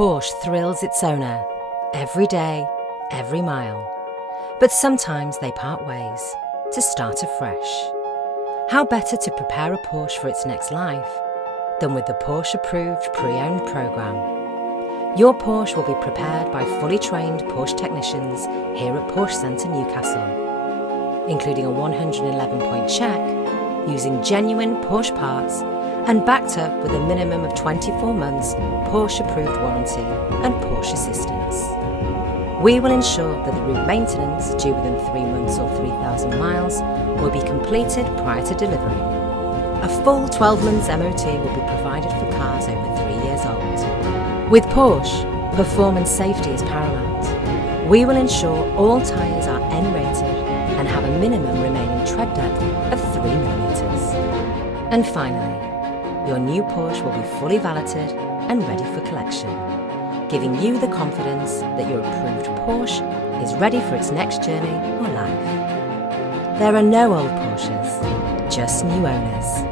Porsche thrills its owner every day, every mile. But sometimes they part ways to start afresh. How better to prepare a Porsche for its next life than with the Porsche-approved pre-owned program? Your Porsche will be prepared by fully trained Porsche technicians here at Porsche Centre Newcastle, including a 111-point check, using genuine Porsche parts and backed up with a minimum of 24 months Porsche-approved warranty and Porsche assistance. We will ensure that the route maintenance due within 3 months or 3,000 miles will be completed prior to delivery. A full 12 months MOT will be provided for cars over 3 years old. With Porsche, performance safety is paramount. We will ensure all tyres are N-rated and have a minimum remaining tread depth of 3mm. And finally, your new Porsche will be fully valeted and ready for collection, giving you the confidence that your approved Porsche is ready for its next journey or life. There are no old Porsches, just new owners.